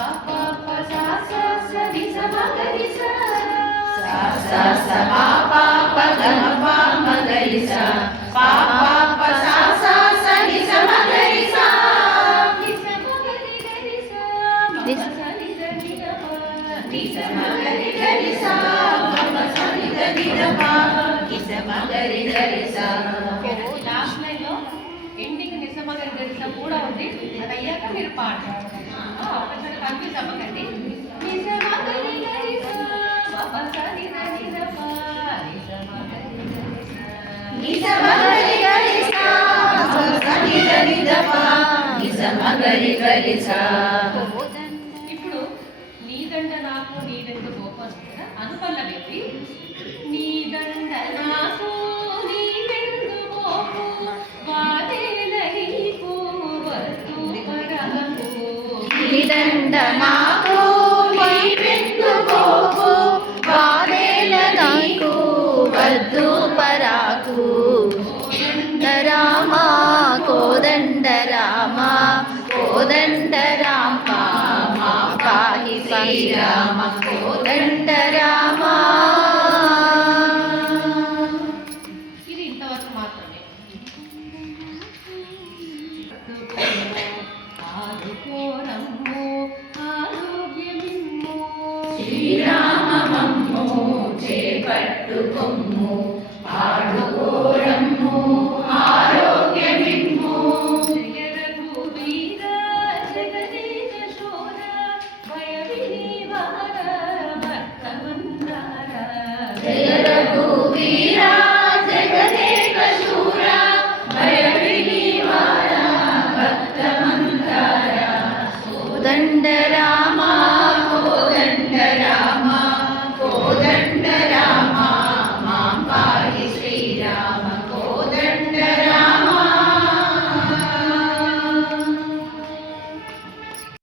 sa sa pa pa pa ga ma pa ma ga ri sa pa pa pa sa sa sa ni sa ma ga ri sa ni sa ma ga ri ga ri sa ma pa sa ni ga ri da pa ni sa ma ga ri ga ri sa ma pa sa ni ga ri da pa ni sa ma ga ri ga ri sa last line లో ending ని స మా ga ri ga ri sa కూడా ఉంది అది అయ్యాక మీరు పాడండి ఒకసారి కన్ఫ్యూజ్ అవ్వకండి ni sa ma ga ri ga ri sa ma pa sa ni ga ri da pa ni sa ma ga ri ga ri sa ma pa sa ni ga ri da pa ni sa ma ga ri ga ri sa ఇప్పుడు నీ దండ నాకు నీదెందు గోపం కదా అనుపల్లవి నీ దండ నాకు నీదెందు గోపు వాదేల నీకు వద్దు పరము నీ దండ నాకు నీదెందు గోపు వాదేల నీకు వద్దు పరాకు రామా కోదండ రామా కోదండ రామ మా పాహి శ్రీరామ కోదండ రామా ఇది ఇంతవరకు మాత్రమే ఆదుకోరమ్ము ఆరోగ్యమిమ్ము శ్రీరామ మమ్ము చేపట్టుకొమ్ము ఆడుకోరమ్ము ఆరోగ్యమిమ్ము జగరఘువీర జగదేక శూర భయవినివార భక్తమందార జగరఘువీర జగదేక శూర భయవినివార భక్తమందార కోదండ రామ